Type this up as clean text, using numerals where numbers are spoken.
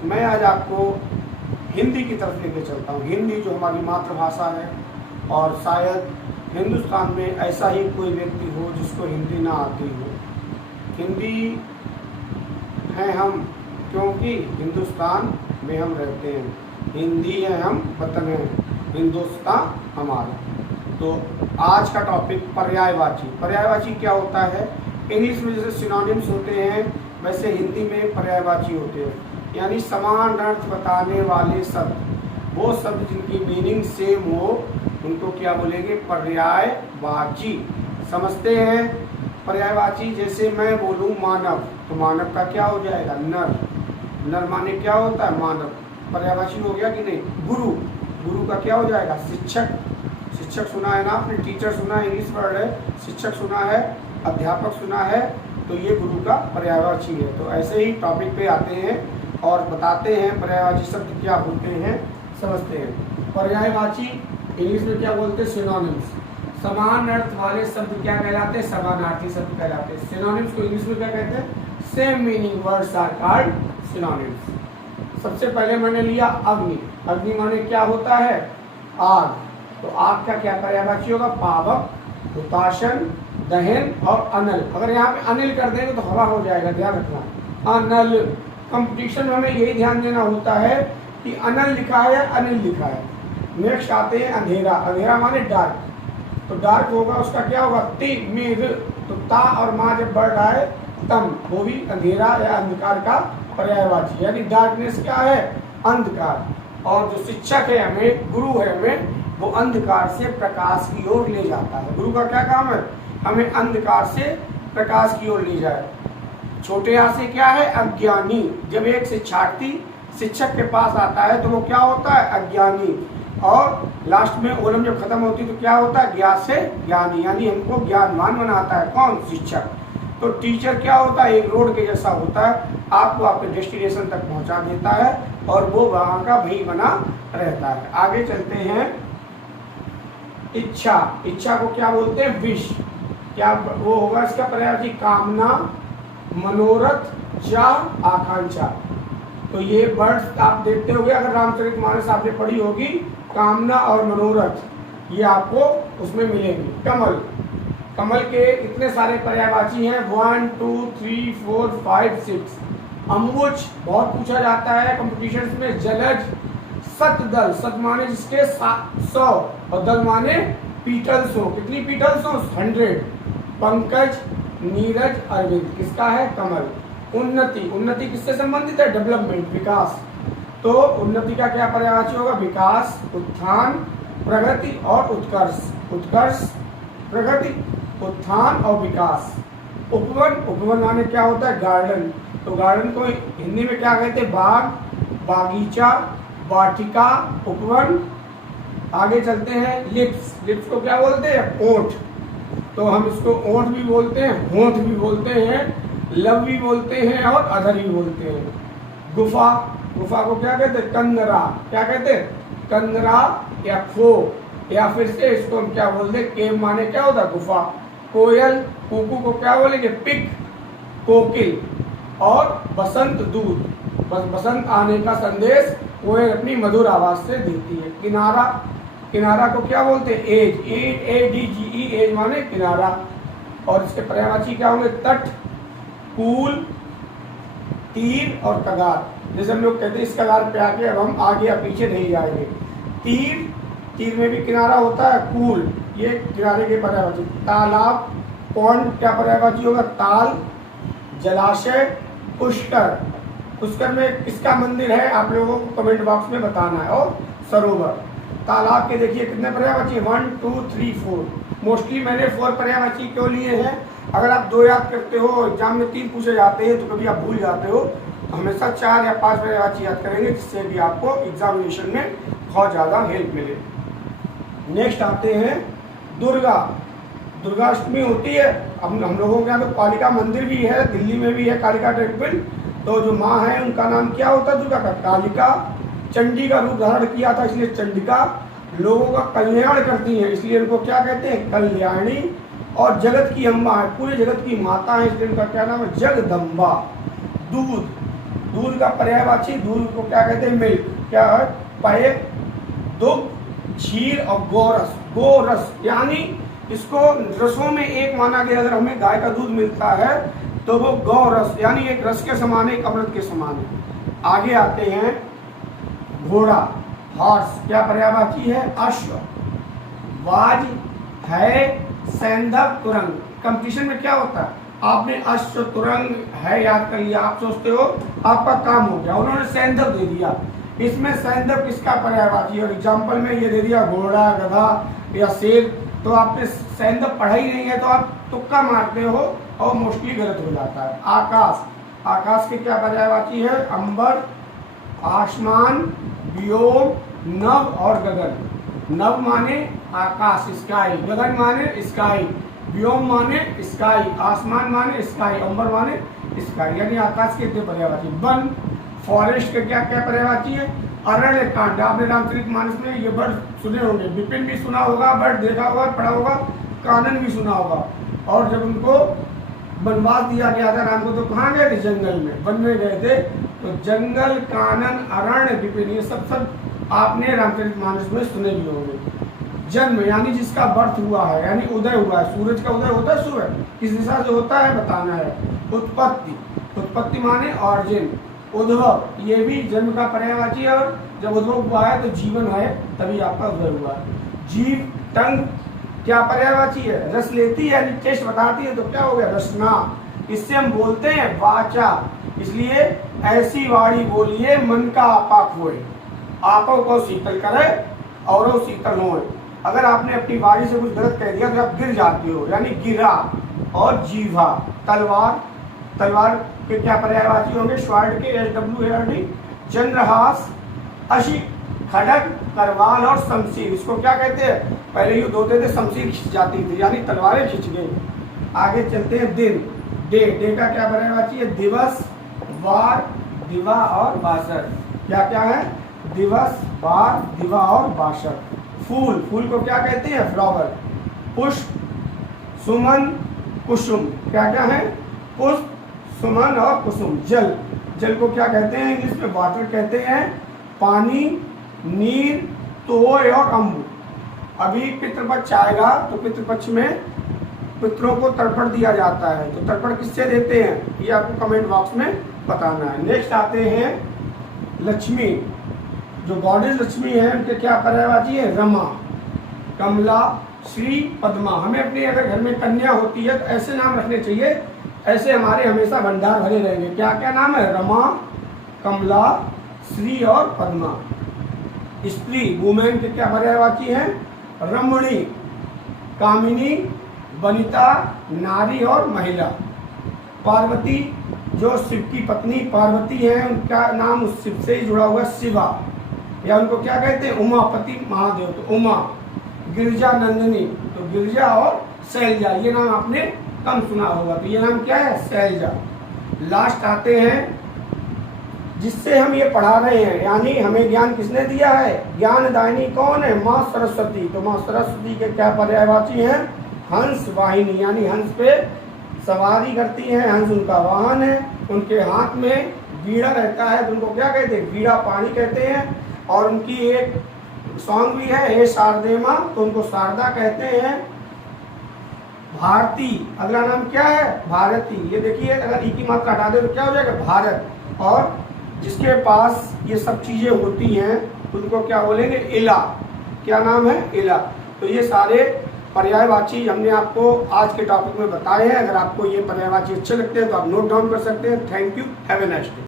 मैं आज आपको हिंदी की तरफ लेके चलता हूँ। हिंदी जो हमारी मातृभाषा है, और शायद हिंदुस्तान में ऐसा ही कोई व्यक्ति हो जिसको हिंदी ना आती हो। हिंदी हैं हम क्योंकि हिंदुस्तान में हम रहते हैं, हिंदी है हम वतन है, हिंदुस्तान हमारा। तो आज का टॉपिक पर्यायवाची। पर्यायवाची क्या होता है? इंग्लिश में जैसे सिनोनिम्स होते हैं वैसे हिंदी में पर्यायवाची होते हैं, यानी समान अर्थ बताने वाले शब्द। वो शब्द जिनकी मीनिंग सेम हो उनको क्या बोलेंगे? पर्यायवाची। समझते हैं? पर्यायवाची जैसे मैं बोलूँ मानव, तो मानव का क्या हो जाएगा? नर। नर माने क्या होता है? मानव। पर्यायवाची हो गया कि नहीं? गुरु, गुरु का क्या हो जाएगा? शिक्षक। शिक्षक सुना है ना आपने? टीचर सुना है, इंग्लिश वर्ड है। शिक्षक सुना है, अध्यापक सुना है, तो ये गुरु का पर्यायवाची है। तो ऐसे ही टॉपिक पे आते हैं और बताते हैं पर्यायवाची शब्द क्या होते हैं, समझते हैं। पर्यायवाची इंग्लिश में क्या बोलते हैं? सिनोनिम्स। समान अर्थ वाले शब्द क्या कहलाते हैं? समानार्थी शब्द कहलाते हैं। सिनोनिम्स को इंग्लिश में क्या कहते हैं? Same meaning words are called synonyms. सबसे पहले मैंने लिया अग्नि। अग्नि माने क्या होता है? आग। तो आग का क्या पर्यायवाची होगा? पावक, हुताशन, दहन और अनल। अगर यहाँ पे अनिल कर देंगे तो हवा हो जाएगा, ध्यान रखना। अनल। कंपटीशन में हमें यही ध्यान देना होता है कि अनल लिखा है या अनिल लिखा है। नेक्स्ट आते हैं अंधेरा। अंधेरा माने डार्क, तो डार्क होगा उसका क्या होगा? तिमिर। तो ता और माँ जब बढ़ रहा है तम, वो भी अंधेरा या अंधकार का पर्यायवाची, यानी डार्कनेस क्या है? अंधकार। और जो शिक्षक है हमें, गुरु है हमें, वो अंधकार से प्रकाश की ओर ले जाता है। गुरु का क्या काम है? हमें अंधकार से प्रकाश की ओर ले जाए। छोटे यहाँ से क्या है? अज्ञानी। जब एक शिक्षार्थी शिक्षक के पास आता है तो वो क्या होता है? अज्ञानी। और लास्ट में ओलम जब खत्म होती है तो क्या होता है? ज्ञान से ज्ञानी, यानी हमको ज्ञानवान बनाता है। कौन? शिक्षक। तो टीचर क्या होता है? एक रोड के जैसा होता है, आपको आपके डेस्टिनेशन तक पहुंचा देता है और वो वहाँ का भाई बना रहता है। आगे चलते हैं। इच्छा। इच्छा को क्या बोलते हैं? विश। क्या वो होगा इसका पर्यायवाची? कामना, मनोरथ या आकांक्षा। तो ये वर्ड्स आप देखते होंगे, अगर रामचरितमानस आपने पढ़ी होगी, कामना और मनोरथ ये आपको उसमें मिलेंगे। कमल। कमल के इतने सारे पर्यायवाची हैं, 1 2 3 4 5 6। अम्बुज बहुत पूछा जाता है कंपटीशन में। जलज। सतदल। सत माने जिसके 100 और दल माने पीटल्स हो। कितनी पीटल्स हो? 100। पंकज, नीरज, अरविंद। किसका है? कमल। उन्नति। उन्नति किससे संबंधित है? डेवलपमेंट, विकास। तो उन्नति का क्या पर्यायवाची होगा? विकास, उत्थान, प्रगति और उत्कर्ष। उत्कर्ष, प्रगति, उत्थान और विकास। उपवन। उपवन माने क्या होता है? गार्डन। तो गार्डन को हिंदी में क्या कहते हैं? बाग, बागीचा, वाटिका, उपवन। आगे चलते हैं। लिप्स। लिप्स को क्या बोलते हैं? ओठ। तो हम इसको ओठ भी बोलते हैं, होंठ भी बोलते हैं, लब भी बोलते हैं और अधर भी बोलते हैं। गुफा। गुफा को क्या कहते हैं? कंदरा। क्या कहते हैं? कंदरा या खो, या फिर से इसको हम क्या बोलते हैं? केव माने क्या होता है? गुफा। कोयल। कुकू को क्या बोलेंगे? पिक, कोकिल। और बसंत दूत। बस बसंत आने का संदेश कोयल अपनी मधुर आवाज से देती है। किनारा। किनारा को क्या बोलते हैं? एज। ADGE, एज माने किनारा। और इसके पर्यायवाची क्या होंगे? तट, पूल, तीर और कगार। जैसे हम लोग कहते हैं इस कगार पे आके अब हम आगे या पीछे नहीं जाएंगे। तीर। तीर में भी किनारा होता है। पूल, ये किनारे के पर्यायवाची। तालाब, पॉन्ड क्या पर्यायवाची होगा? ताल, जलाशय, पुष्कर। पुष्कर में किसका मंदिर है आप लोगों को कमेंट बॉक्स में बताना है। और सरोवर। तालाब के देखिए कितने पर्यायवाची? 1 2 3 4। मोस्टली मैंने 4 पर्यायवाची क्यों लिए हैं? अगर आप 2 याद करते हो, एग्जाम में 3 पूछे जाते हैं तो कभी आप भूल जाते हो, तो हमेशा 4 या 5 पर्यायवाची याद करेंगे, जिससे भी आपको एग्जामिनेशन में बहुत ज़्यादा हेल्प मिले। नेक्स्ट आते हैं दुर्गा। दुर्गाष्टमी होती है। अब हम लोगों के यहाँ तो कालिका मंदिर भी है, दिल्ली में भी है कालिका टेम्पल। तो जो माँ है उनका नाम क्या होता है? दुर्गा का। कालिका। चंडी का रूप धारण किया था इसलिए चंडिका। लोगों का कल्याण करती हैं इसलिए उनको क्या कहते हैं? कल्याणी। और जगत की अम्बा है, पूरे जगत की माता है इसलिए उनका क्या नाम है? जगदम्बा। दूध। दूध का पर्यायवाची, दूध को क्या कहते हैं? मिल्क। क्या है? पेय, दुग्ध, क्षीर और गोरस। गोरस यानी इसको रसों में एक माना गया। अगर हमें गाय का दूध मिलता है तो वो गौरस यानी एक रस के समान है, एक अमृत के समान है। आगे आते हैं घोड़ा, हॉर्स। क्या पर्यायवाची है? अश्व। वाज है, सैंधव, तुरंग। कंपटीशन में क्या होता है? आपने अश्व, तुरंग है याद कर लिया, आप सोचते हो आपका काम हो गया, उन्होंने सैंधव दे दिया। इसमें सैंधव किसका पर्यायवाची? और एग्जाम्पल में ये दे दिया घोड़ा, गधा या शेर, तो आपने सैंधव पढ़ा ही नहीं है तो आप तुक्का मारते हो और मोस्टली गलत हो जाता है। आकाश, आकाश के क्या पर्यायवाची है? अंबर, आसमान, व्योम, नभ और गगन। नभ माने आकाश, स्काई। गगन माने स्काई। व्योम माने स्काई। आसमान माने स्काई। अंबर माने स्काई, यानी आकाश के इतने पर्यायवाची। वन, फॉरेस्ट के क्या क्या पर्यायवाची है? अरण्य कांड। आपने रामचरितमानस में ये वर्ड सुने होंगे, विपिन भी सुना होगा, वर्ड देखा होगा, पढ़ा होगा, कानन भी सुना होगा। और जब उनको वनवास दिया गया था राम को, तो कहाँ गए थे? जंगल में, वन में गए थे। तो जंगल, कानन, अरण्य, विपिन, ये सब आपने रामचरितमानस में सुने भी होंगे। जन्म यानी जिसका बर्थ हुआ है, यानी उदय हुआ है। सूरज का उदय होता है सुबह, किस दिशा से होता है बताना है। उत्पत्ति, उत्पत्ति माने ऑरिजिन। उद्भव, ये भी जन्म का पर्यायवाची है, और जब उद्भव हुआ है तो जीवन है, तभी आपका उदय हुआ है। जीव, टंग क्या पर्यायवाची है? रस लेती है, यानी टेस्ट बताती है, तो क्या हो गया? रसना। इससे हम बोलते हैं वाचा, इसलिए ऐसी वाणी बोलिए मन का आपा खोए, आपो को शीतल करे और शीतल होए। अगर आपने अपनी वाणी से कुछ गलत कह दिया तो आप गिर जाते हो, यानी गिरा। और जीवा, तलवार, तलवार के क्या पर्यायवाची होंगे? स्वार्ड के, SWARD। चंद्रहास, अशी, खड़ग, करवाल और शमशीर। इसको क्या कहते हैं? पहले युद्ध होते थे, शमशीर खिंच जाती थी, यानी तलवारें खिंच गई। आगे चलते हैं दिन, डे। डे का क्या पर्यायवाची है? दिवस, वार, दिवा और बासर। क्या क्या है? दिवस, वार, दिवा और बासर। फूल, फूल को क्या कहते हैं? फ्लावर। पुष्प, सुमन, कुसुम। क्या क्या है? पुष्प, सुमन और कुसुम। जल, जल को क्या कहते हैं? इंग्लिश में वाटर कहते हैं। पानी, नीर, तोय और अम्बु। अभी पितृपक्ष आएगा तो पितृपक्ष में पितरों को तर्पण दिया जाता है, तो तर्पण किससे देते हैं ये आपको कमेंट बॉक्स में बताना है। नेक्स्ट आते हैं लक्ष्मी, जो गॉडेस लक्ष्मी है उनके क्या पर्यायवाची है? रमा, कमला, श्री, पद्मा। हमें अपने अगर घर में कन्या होती है तो ऐसे नाम रखने चाहिए, ऐसे हमारे हमेशा भंडार भरे रहेंगे। क्या क्या नाम है? रमा, कमला, श्री और पद्मा। स्त्री, वुमेन के क्या पर्यायवाची हैं? रमणी, कामिनी, वनिता, नारी और महिला। पार्वती, जो शिव की पत्नी पार्वती है, उनका नाम उस शिव से ही जुड़ा हुआ है, शिवा, या उनको क्या कहते हैं? उमापति महादेव, तो उमा। गिरजा नंदिनी, तो गिरजा और शैलजा, ये नाम आपने कम सुना होगा, तो ये नाम क्या है? शैलजा। लास्ट आते हैं जिससे हम ये पढ़ा रहे हैं, यानी हमें ज्ञान किसने दिया है? ज्ञानदायिनी कौन है? माँ सरस्वती। तो माँ सरस्वती के क्या पर्यायवाची हैं? हंस वाहिनी, यानी हंस पे सवारी करती हैं, हंस उनका वाहन है। उनके हाथ में वीणा रहता है, तो उनको क्या कहते हैं? वीणा पाणी कहते हैं। और उनकी एक सॉन्ग भी है, हे शारदे माँ, तो उनको शारदा कहते हैं। भारती, अगला नाम क्या है? भारती। ये देखिए, अगर ई की मात्रा हटा दे तो क्या हो जाएगा? भारत। और जिसके पास ये सब चीजें होती हैं उनको क्या बोलेंगे? इला। क्या नाम है? इला। तो ये सारे पर्यायवाची हमने आपको आज के टॉपिक में बताए हैं। अगर आपको ये पर्यायवाची अच्छे लगते हैं तो आप नोट डाउन कर सकते हैं। Thank you, have a nice day.